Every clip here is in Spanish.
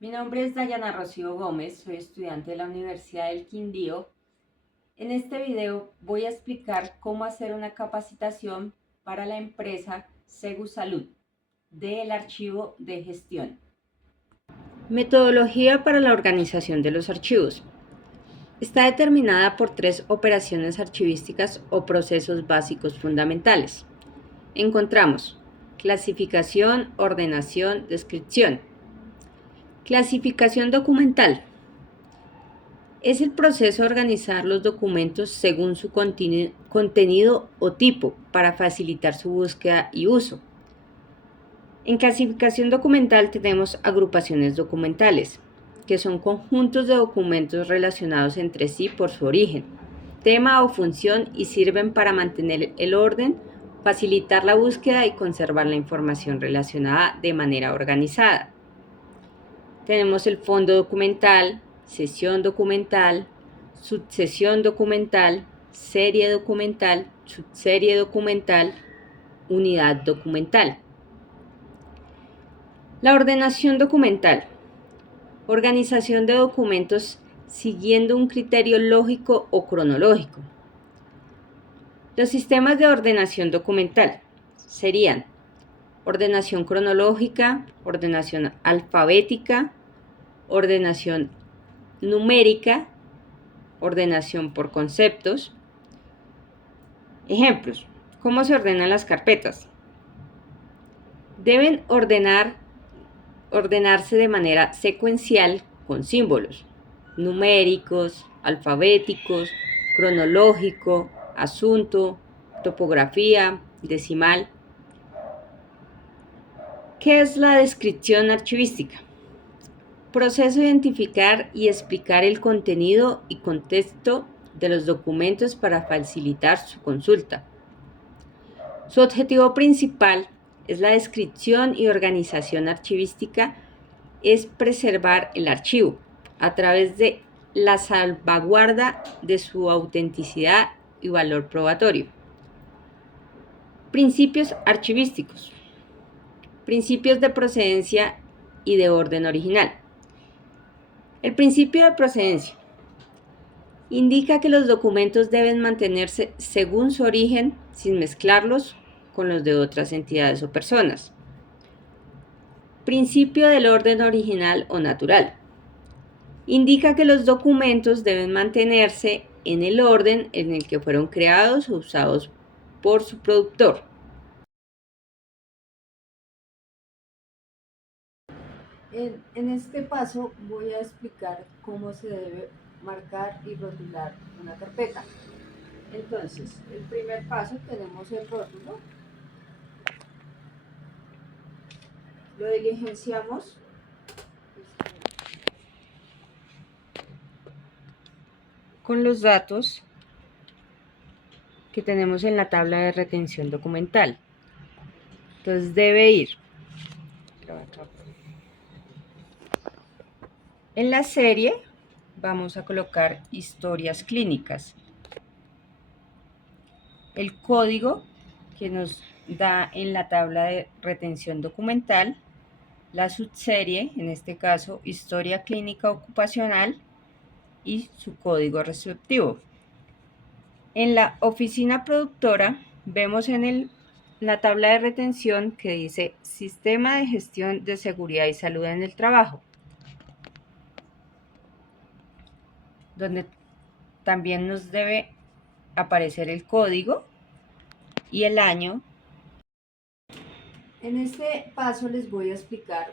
Mi nombre es Dayana Rocío Gómez, soy estudiante de la Universidad del Quindío. En este video voy a explicar cómo hacer una capacitación para la empresa Segusalud del archivo de gestión. Metodología para la organización de los archivos. Está determinada por 3 operaciones archivísticas o procesos básicos fundamentales. Encontramos clasificación, ordenación, descripción. Clasificación documental. Es el proceso de organizar los documentos según su contenido o tipo para facilitar su búsqueda y uso. En clasificación documental tenemos agrupaciones documentales, que son conjuntos de documentos relacionados entre sí por su origen, tema o función y sirven para mantener el orden, facilitar la búsqueda y conservar la información relacionada de manera organizada. Tenemos el fondo documental, sesión documental, subsesión documental, serie documental, subserie documental, unidad documental. La ordenación documental. Organización de documentos siguiendo un criterio lógico o cronológico. Los sistemas de ordenación documental serían ordenación cronológica, ordenación alfabética, ordenación numérica, ordenación por conceptos. Ejemplos. ¿Cómo se ordenan las carpetas? Deben ordenarse de manera secuencial con símbolos numéricos, alfabéticos, cronológico, asunto, topografía, decimal. ¿Qué es la descripción archivística? Proceso de identificar y explicar el contenido y contexto de los documentos para facilitar su consulta. Su objetivo principal es la descripción y organización archivística, es preservar el archivo a través de la salvaguarda de su autenticidad y valor probatorio. Principios archivísticos. Principios de procedencia y de orden original. El principio de procedencia indica que los documentos deben mantenerse según su origen sin mezclarlos con los de otras entidades o personas. Principio del orden original o natural. Indica que los documentos deben mantenerse en el orden en el que fueron creados o usados por su productor. En este paso voy a explicar cómo se debe marcar y rotular una carpeta. Entonces, el primer paso tenemos el rótulo, lo diligenciamos con los datos que tenemos en la tabla de retención documental. Entonces debe ir en la serie, vamos a colocar historias clínicas. El código que nos da en la tabla de retención documental, la subserie, en este caso historia clínica ocupacional, y su código receptivo. En la oficina productora vemos en la tabla de retención que dice Sistema de Gestión de Seguridad y Salud en el Trabajo, donde también nos debe aparecer el código y el año. En este paso les voy a explicar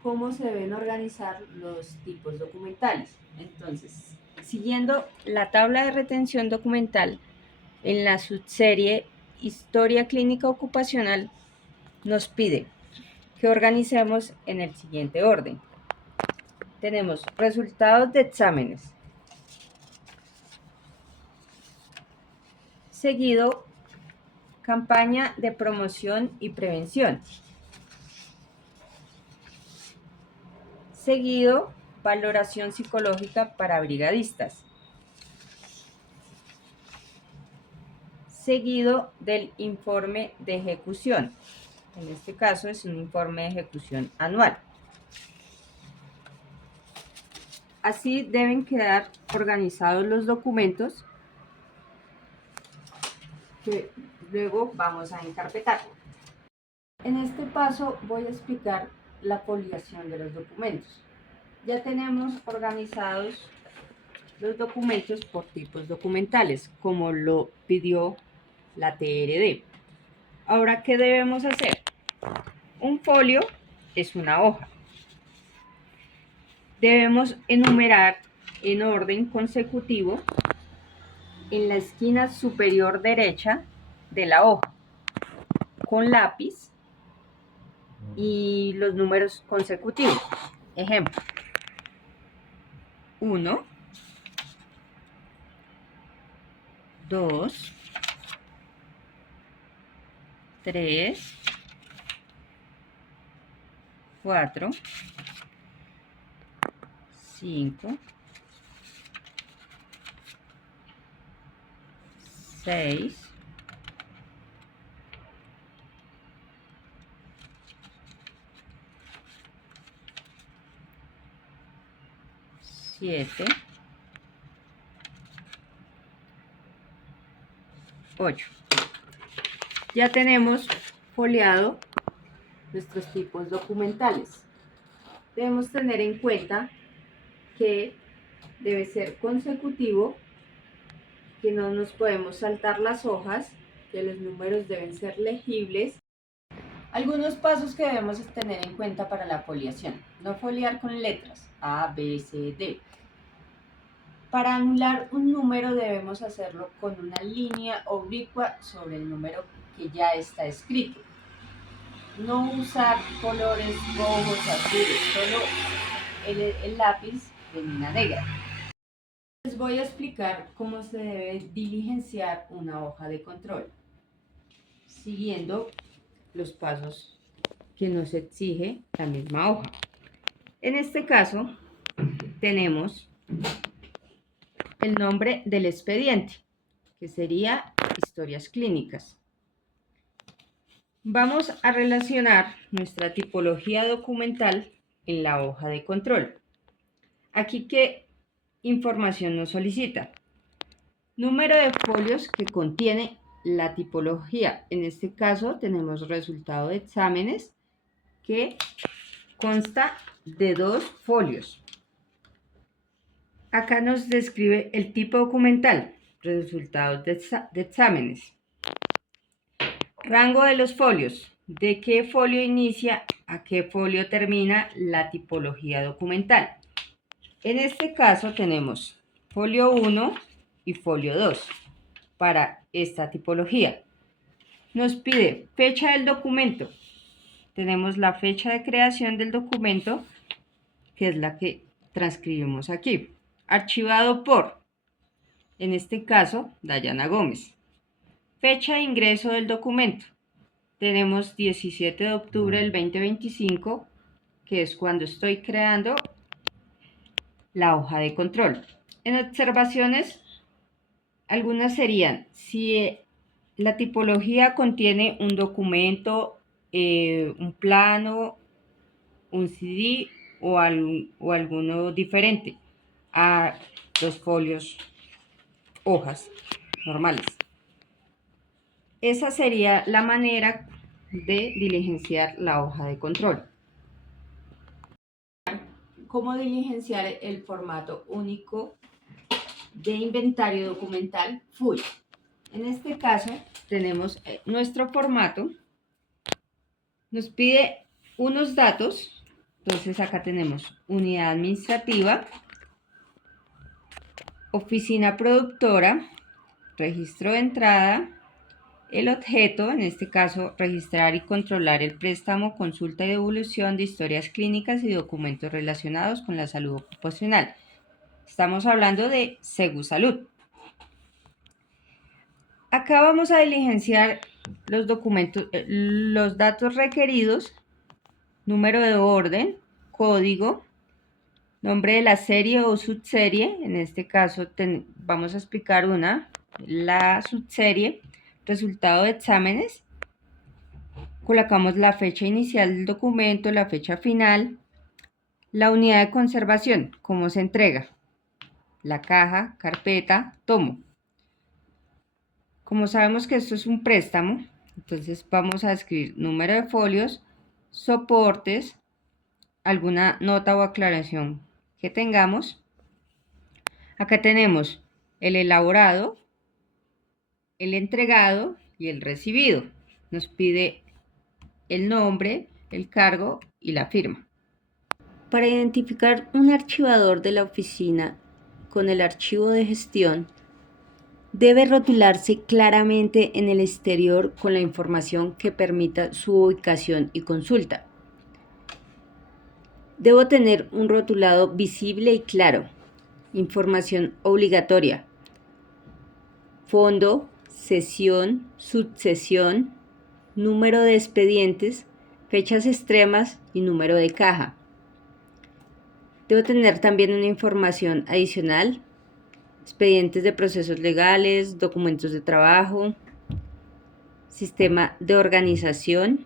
cómo se deben organizar los tipos documentales. Entonces, siguiendo la tabla de retención documental, en la subserie Historia Clínica Ocupacional nos pide que organicemos en el siguiente orden. Tenemos resultados de exámenes, seguido campaña de promoción y prevención, seguido valoración psicológica para brigadistas, seguido del informe de ejecución. En este caso es un informe de ejecución anual. Así deben quedar organizados los documentos que luego vamos a encarpetar. En este paso voy a explicar la foliación de los documentos. Ya tenemos organizados los documentos por tipos documentales, como lo pidió la TRD. Ahora, ¿qué debemos hacer? Un folio es una hoja. Debemos enumerar en orden consecutivo en la esquina superior derecha de la hoja, con lápiz y los números consecutivos. Ejemplo, 1, 2, 3, 4, 5, 6, 7, 8. Ya tenemos foliado nuestros tipos documentales. Debemos tener en cuenta que debe ser consecutivo, que no nos podemos saltar las hojas, que los números deben ser legibles. Algunos pasos que debemos tener en cuenta para la foliación. No foliar con letras A, B, C, D. Para anular un número debemos hacerlo con una línea oblicua sobre el número que ya está escrito. No usar colores rojos, azules, solo el lápiz de mina negra. Les voy a explicar cómo se debe diligenciar una hoja de control, siguiendo los pasos que nos exige la misma hoja. En este caso, tenemos el nombre del expediente, que sería historias clínicas. Vamos a relacionar nuestra tipología documental en la hoja de control. Aquí, ¿qué información nos solicita? Número de folios que contiene la tipología. En este caso tenemos resultado de exámenes que consta de 2 folios. Acá nos describe el tipo documental, resultados de exámenes. Rango de los folios. ¿De qué folio inicia a qué folio termina la tipología documental? En este caso tenemos folio 1 y folio 2 para esta tipología. Nos pide fecha del documento. Tenemos la fecha de creación del documento, que es la que transcribimos aquí. Archivado por, en este caso, Dayana Gómez. Fecha de ingreso del documento. Tenemos 17 de octubre del 2025, que es cuando estoy creando la hoja de control. En observaciones, algunas serían si la tipología contiene un documento, un plano, un CD o alguno diferente a los folios, hojas normales. Esa sería la manera de diligenciar la hoja de control. ¿Cómo diligenciar el formato único de inventario documental full? En este caso tenemos nuestro formato, nos pide unos datos, entonces acá tenemos unidad administrativa, oficina productora, registro de entrada, el objeto, en este caso registrar y controlar el préstamo, consulta y devolución de historias clínicas y documentos relacionados con la salud ocupacional. Estamos hablando de Segusalud. Acá vamos a diligenciar los documentos, los datos requeridos, número de orden, código, nombre de la serie o subserie. En este caso vamos a explicar la subserie, resultado de exámenes. Colocamos la fecha inicial del documento, la fecha final, La unidad de conservación, ¿cómo se entrega? La caja, carpeta, tomo. Como sabemos que esto es un préstamo, entonces vamos a escribir número de folios, soportes, alguna nota o aclaración que tengamos. Acá tenemos el elaborado, el entregado y el recibido. Nos pide el nombre, el cargo y la firma. Para identificar un archivador de la oficina con el archivo de gestión, debe rotularse claramente en el exterior con la información que permita su ubicación y consulta. Debo tener un rotulado visible y claro. Información obligatoria. Fondo, sesión, subsesión, número de expedientes, fechas extremas y número de caja. Debo tener también una información adicional, expedientes de procesos legales, documentos de trabajo, sistema de organización,